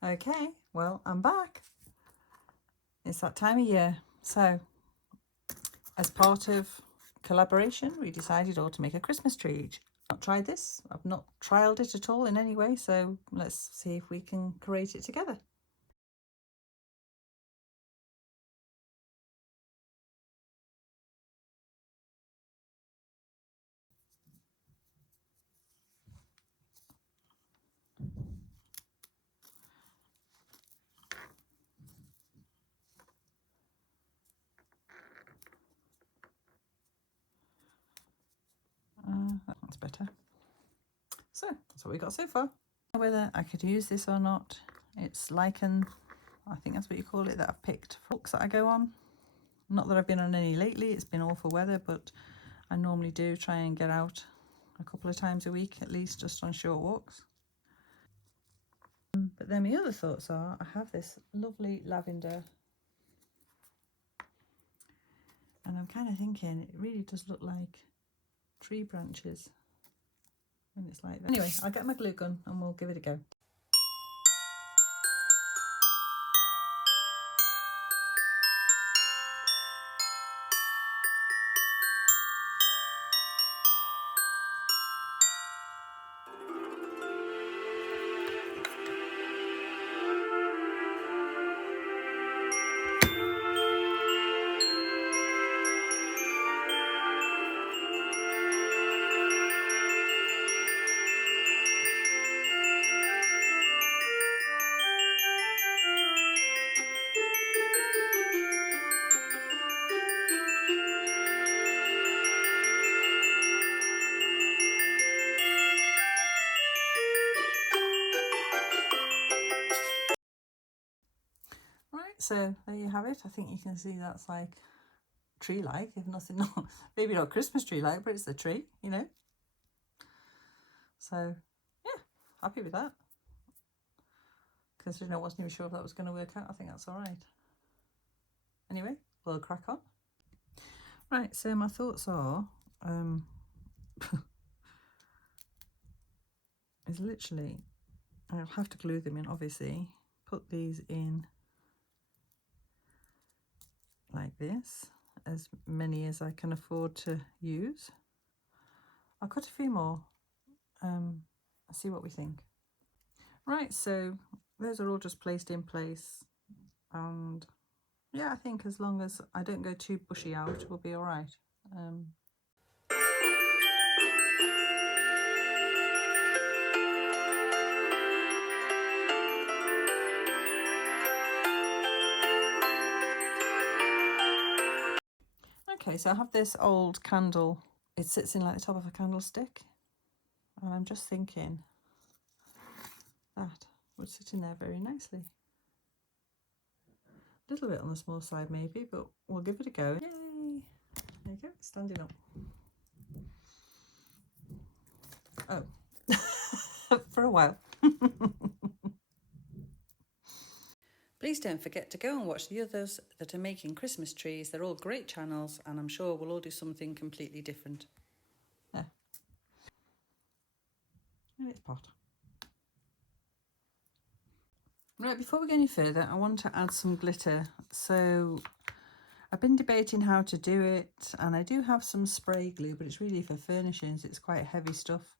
Okay, well, I'm back. It's that time of year. So, as part of collaboration, we decided all to make a Christmas tree each. I've not tried this. I've not trialed it at all in any way. So, let's see if we can create it together. That's better. So, that's what we got so far. Whether I could use this or not, it's lichen, I think that's what you call it, that I've picked for walks that I go on. Not that I've been on any lately, it's been awful weather, but I normally do try and get out a couple of times a week at least, just on short walks. But then my other thoughts are, I have this lovely lavender, and I'm kind of thinking it really does look like tree branches when it's like that. Anyway, I'll get my glue gun and we'll give it a go. Right, so there you have it. I think you can see that's like tree-like, if nothing, not maybe not Christmas tree-like, but it's the tree, you know. So yeah, happy with that. Considering I wasn't even sure if that was going to work out, I think that's all right. Anyway, we'll crack on. Right, so my thoughts are, is literally, I'll have to glue them in, obviously. Put these in like this, as many as I can afford to use. I'll cut a few more, see what we think. Right, so those are all just placed in place, and yeah, I think as long as I don't go too bushy out, we'll be all right. Okay, so I have this old candle. It sits in like the top of a candlestick, and I'm just thinking that would sit in there very nicely. A little bit on the small side maybe, but we'll give it a go. Yay! There you go, standing up. Oh, for a while. Please don't forget to go and watch the others that are making Christmas trees. They're all great channels, and I'm sure we'll all do something completely different. Yeah. And it's pot. Right, before we go any further, I want to add some glitter. So I've been debating how to do it, and I do have some spray glue, but it's really for furnishings. It's quite heavy stuff.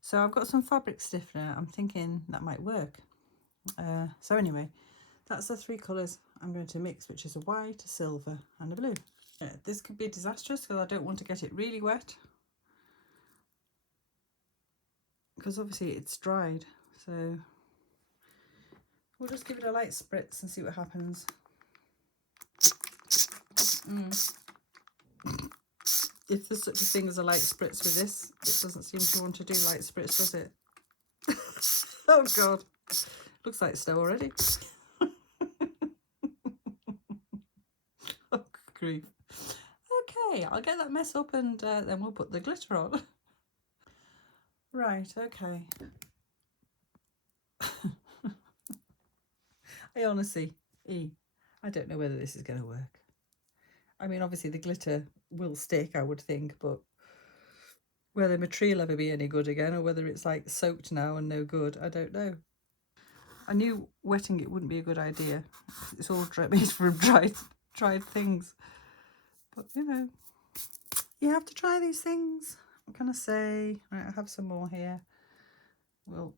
So I've got some fabric stiffener. I'm thinking that might work. So anyway, that's the three colours I'm going to mix, which is a white, a silver and a blue. This could be disastrous because I don't want to get it really wet, because obviously it's dried. So we'll just give it a light spritz and see what happens. If there's such a thing as a light spritz with this, it doesn't seem to want to do light spritz, does it? Oh God, looks like snow already. Oh grief. Okay, I'll get that mess up and then we'll put the glitter on. Right, okay. I honestly, I don't know whether this is going to work. I mean, obviously the glitter will stick, I would think, but whether my tree will ever be any good again, or whether it's like soaked now and no good, I don't know. I knew wetting it wouldn't be a good idea. It's all made from dried things. But, you know, you have to try these things. What can I say? Right, I have some more here. Well,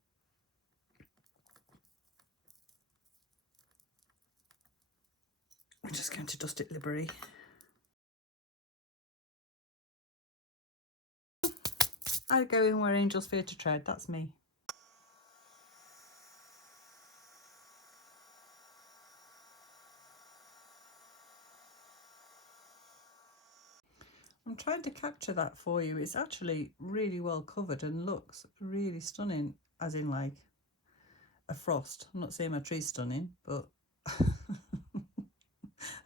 we're just going to dust it liberally. I go in where angels fear to tread. That's me. I'm trying to capture that for you. It's actually really well covered and looks really stunning, as in like a frost. I'm not saying my tree's stunning, but I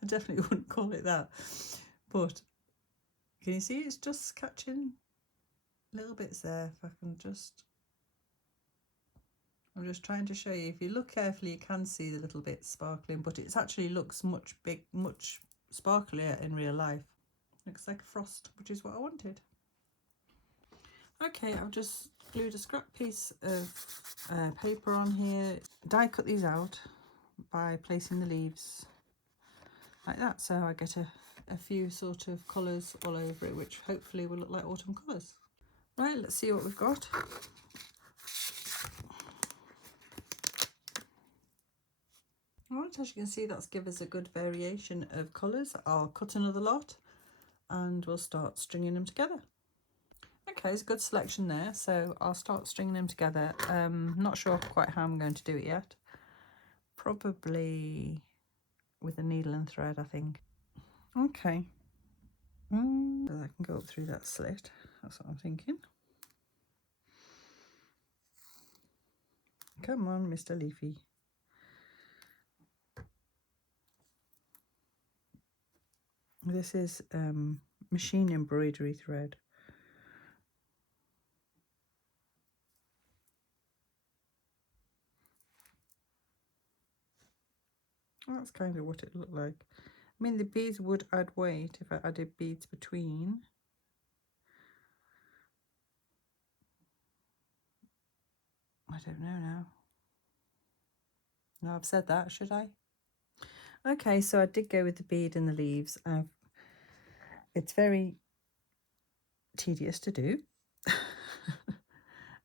definitely wouldn't call it that. But can you see it's just catching little bits there? If I can just, I'm just trying to show you. If you look carefully, you can see the little bits sparkling, but it actually looks much sparklier in real life. Looks like a frost, which is what I wanted. Okay, I've just glued a scrap piece of paper on here. Die cut these out by placing the leaves like that, so I get a few sort of colours all over it, which hopefully will look like autumn colours. Right, let's see what we've got. Alright, as you can see, that's given us a good variation of colours. I'll cut another lot and we'll start stringing them together. Okay, it's a good selection there, so I'll start stringing them together. Not sure quite how I'm going to do it yet. Probably with a needle and thread, I think. Okay. So I can go up through that slit. That's what I'm thinking. Come on, Mr. Leafy. This is machine embroidery thread. Well, that's kind of what it looked like. I mean, the beads would add weight if I added beads between. I don't know now. No, I've said that, should I? Okay, so I did go with the bead and the leaves. It's very tedious to do.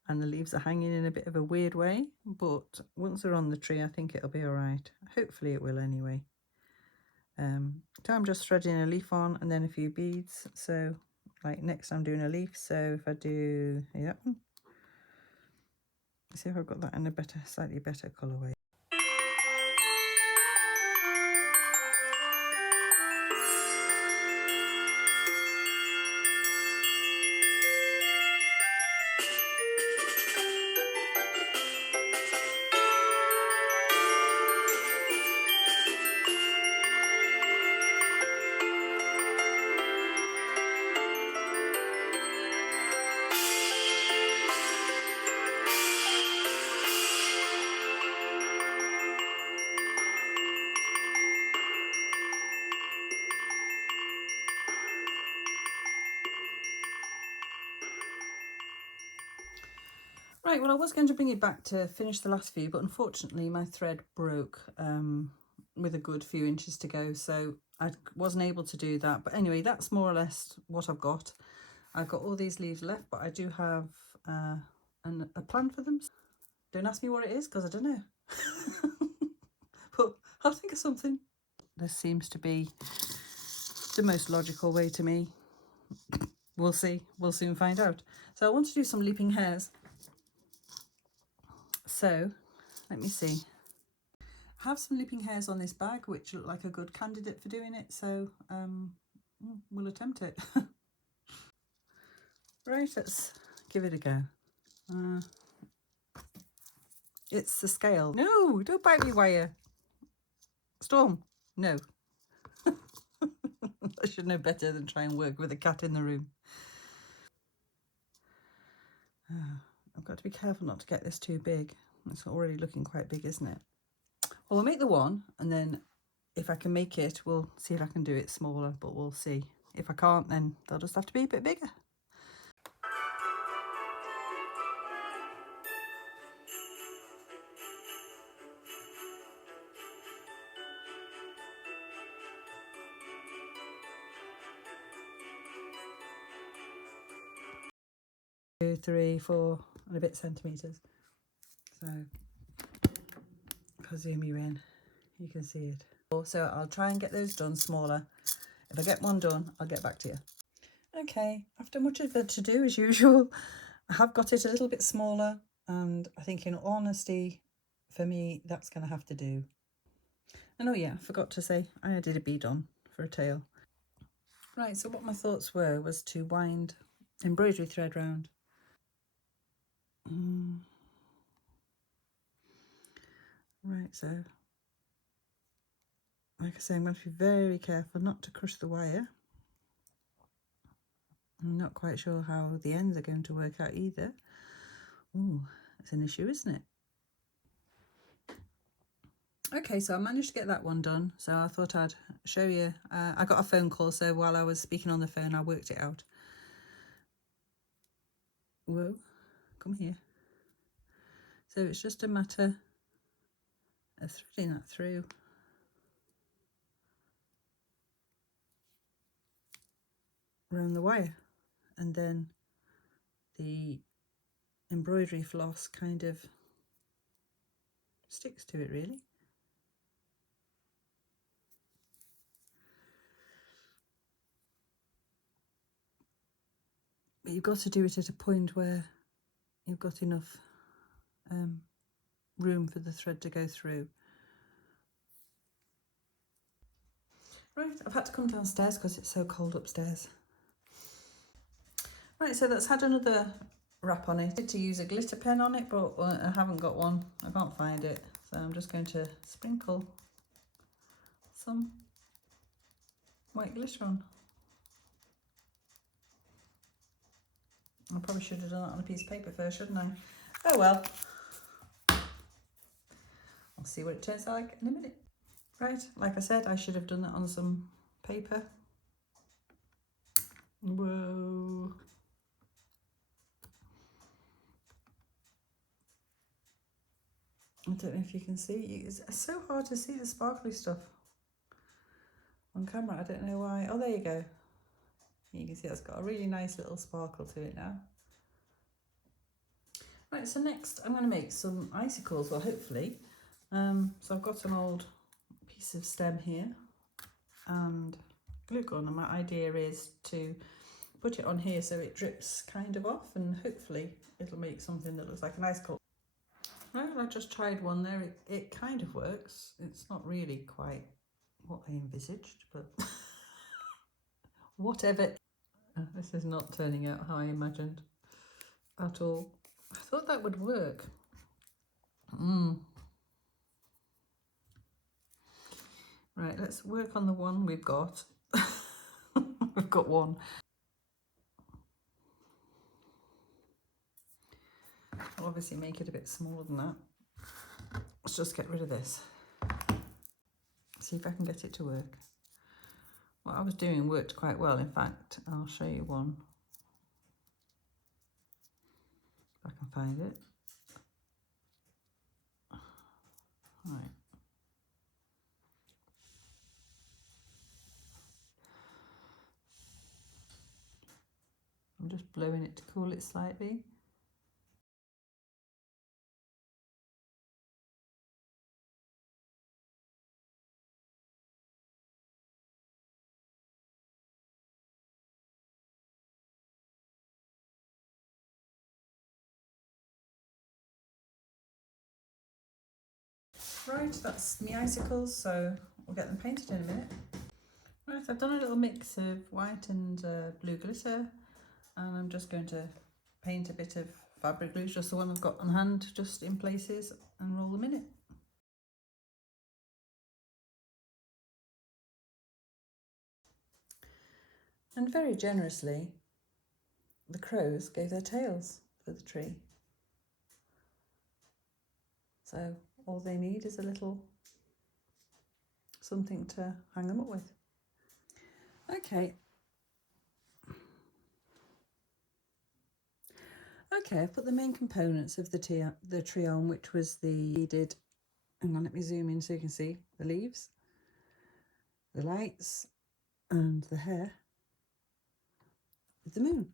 And the leaves are hanging in a bit of a weird way, but once they're on the tree, I think it'll be all right. Hopefully it will anyway. So I'm just threading a leaf on and then a few beads. So like next I'm doing a leaf, so if I do that one, see if I've got that in a slightly better colourway. Right, well, I was going to bring it back to finish the last few, but unfortunately my thread broke with a good few inches to go, so I wasn't able to do that. But anyway, that's more or less what I've got. I've got all these leaves left, but I do have a plan for them. Don't ask me what it is, because I don't know. But I'll think of something. This seems to be the most logical way to me. We'll see. We'll soon find out. So I want to do some leaping hares. So let me see. I have some leaping hares on this bag which look like a good candidate for doing it, so we'll attempt it. Right, let's give it a go. It's the scale. No, don't bite me, wire. Storm, no. I should know better than try and work with a cat in the room. I've got to be careful not to get this too big. It's already looking quite big, isn't it? Well, we'll make the one, and then if I can make it, we'll see if I can do it smaller, but we'll see. If I can't, then they'll just have to be a bit bigger. 2, 3, 4 and a bit centimetres. So if I zoom you in, you can see it. So I'll try and get those done smaller. If I get one done, I'll get back to you. Okay, after much of a to-do as usual, I have got it a little bit smaller, and I think in all honesty, for me, that's going to have to do. And oh yeah, I forgot to say, I added a bead on for a tail. Right, so what my thoughts were was to wind embroidery thread round. Right, so like I say, I'm going to be very careful not to crush the wire. I'm not quite sure how the ends are going to work out either. Oh, it's an issue, isn't it? Okay, so I managed to get that one done, so I thought I'd show you. I got a phone call, so while I was speaking on the phone, I worked it out. Whoa, come here. So it's just a matter of threading that through. Around the wire, and then the embroidery floss kind of sticks to it, really. But you've got to do it at a point where you've got enough room for the thread to go through. Right, I've had to come downstairs because it's so cold upstairs. Right, so that's had another wrap on it. I did to use a glitter pen on it, but I haven't got one. I can't find it, so I'm just going to sprinkle some white glitter on. I probably should have done that on a piece of paper first, shouldn't I? Oh well. I'll see what it turns out like in a minute. Right, like I said, I should have done that on some paper. Whoa. I don't know if you can see. It's so hard to see the sparkly stuff on camera. I don't know why. Oh, there you go. You can see it's got a really nice little sparkle to it now. Right, so next I'm going to make some icicles, well, hopefully. So I've got an old piece of stem here and glue gun, and my idea is to put it on here so it drips kind of off, and hopefully it'll make something that looks like an icicle. Well, I just tried one there. It kind of works. It's not really quite what I envisaged, but whatever. This is not turning out how I imagined at all. I thought that would work. Right, let's work on the one we've got. We've got one. I'll obviously make it a bit smaller than that. Let's just get rid of this. See if I can get it to work. What I was doing worked quite well. In fact, I'll show you one. If I can find it. Right. I'm just blowing it to cool it slightly. Right, that's my icicles, so we'll get them painted in a minute. Right, I've done a little mix of white and blue glitter, and I'm just going to paint a bit of fabric glue, just the one I've got on hand, just in places, and roll them in it. And very generously, the crows gave their tails for the tree. So all they need is a little something to hang them up with. Okay. Okay, I've put the main components of the tree on, which was the beaded, hang on, let me zoom in so you can see the leaves, the lights, and the hair with the moon.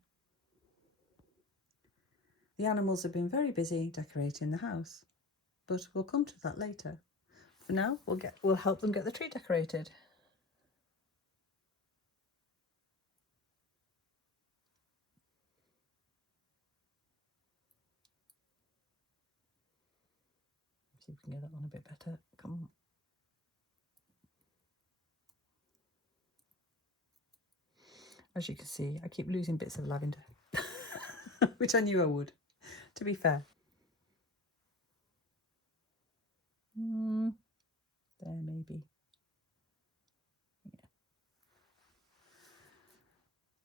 The animals have been very busy decorating the house, but we'll come to that later. For now, we'll help them get the tree decorated. See if we can get that one a bit better. Come on. As you can see, I keep losing bits of lavender, which I knew I would, to be fair. There, maybe. Yeah.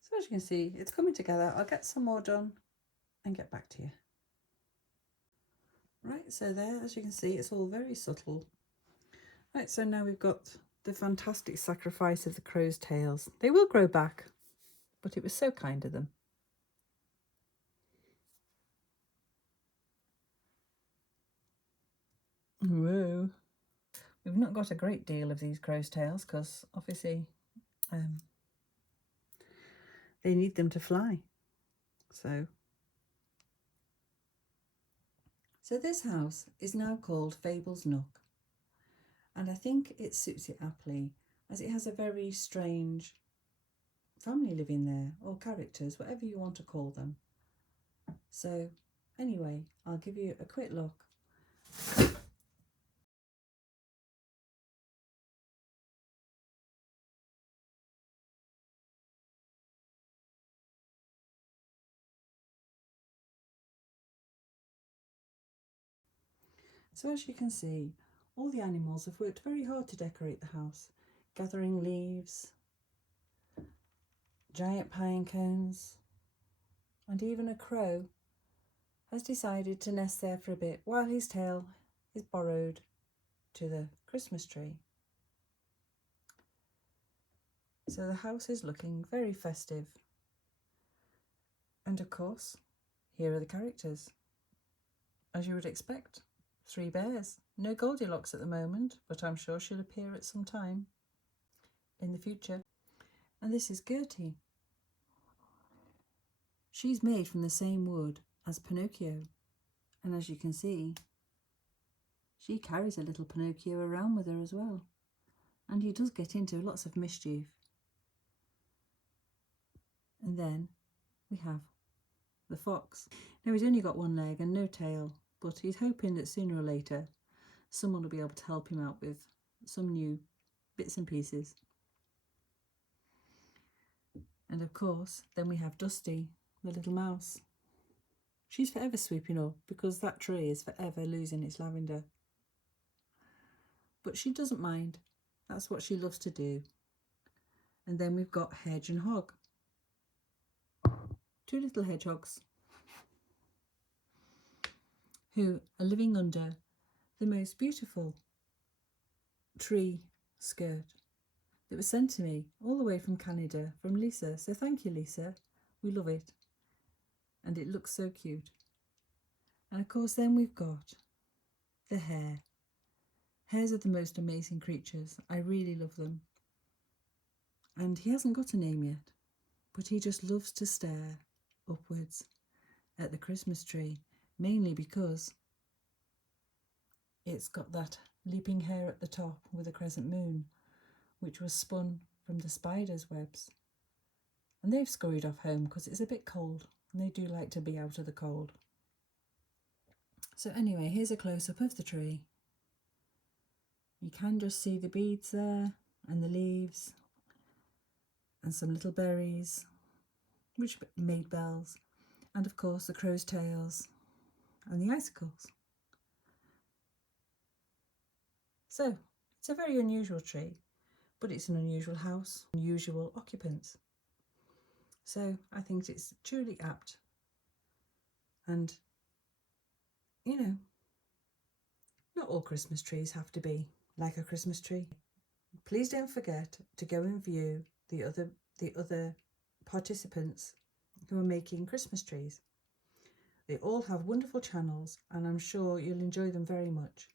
So as you can see, it's coming together. I'll get some more done and get back to you. Right, so there, as you can see, it's all very subtle. Right, so now we've got the fantastic sacrifice of the crow's tails. They will grow back, but it was so kind of them. Whoa. We've not got a great deal of these crow's tails because obviously they need them to fly. So this house is now called Fable's Nook, and I think it suits it aptly as it has a very strange family living there, or characters, whatever you want to call them. So anyway, I'll give you a quick look. So as you can see, all the animals have worked very hard to decorate the house, gathering leaves, giant pine cones, and even a crow has decided to nest there for a bit while his tail is borrowed to the Christmas tree. So the house is looking very festive. And of course, here are the characters. As you would expect, 3 bears. No Goldilocks at the moment, but I'm sure she'll appear at some time in the future. And this is Gertie. She's made from the same wood as Pinocchio. And as you can see, she carries a little Pinocchio around with her as well. And he does get into lots of mischief. And then we have the fox. Now he's only got 1 leg and no tail, but he's hoping that sooner or later someone will be able to help him out with some new bits and pieces. And of course, then we have Dusty, the little mouse. She's forever sweeping up because that tree is forever losing its lavender. But she doesn't mind. That's what she loves to do. And then we've got Hedge and Hog. 2 little hedgehogs who are living under the most beautiful tree skirt that was sent to me all the way from Canada from Lisa. So thank you, Lisa. We love it. And it looks so cute. And of course, then we've got the hare. Hares are the most amazing creatures. I really love them. And he hasn't got a name yet, but he just loves to stare upwards at the Christmas tree, mainly because it's got that leaping hair at the top with a crescent moon, which was spun from the spider's webs. And they've scurried off home because it's a bit cold, and they do like to be out of the cold. So anyway, here's a close-up of the tree. You can just see the beads there, and the leaves, and some little berries, which made bells, and of course the crow's tails and the icicles. So it's a very unusual tree, but it's an unusual house, unusual occupants. So I think it's truly apt. And, you know, not all Christmas trees have to be like a Christmas tree. Please don't forget to go and view the other participants who are making Christmas trees. They all have wonderful channels and I'm sure you'll enjoy them very much.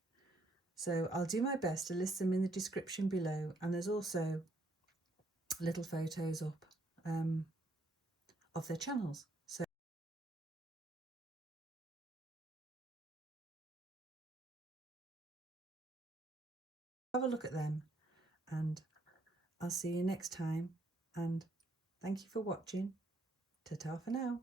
So I'll do my best to list them in the description below, and there's also little photos up of their channels. have a look at them, and I'll see you next time, and thank you for watching. Ta-ta for now.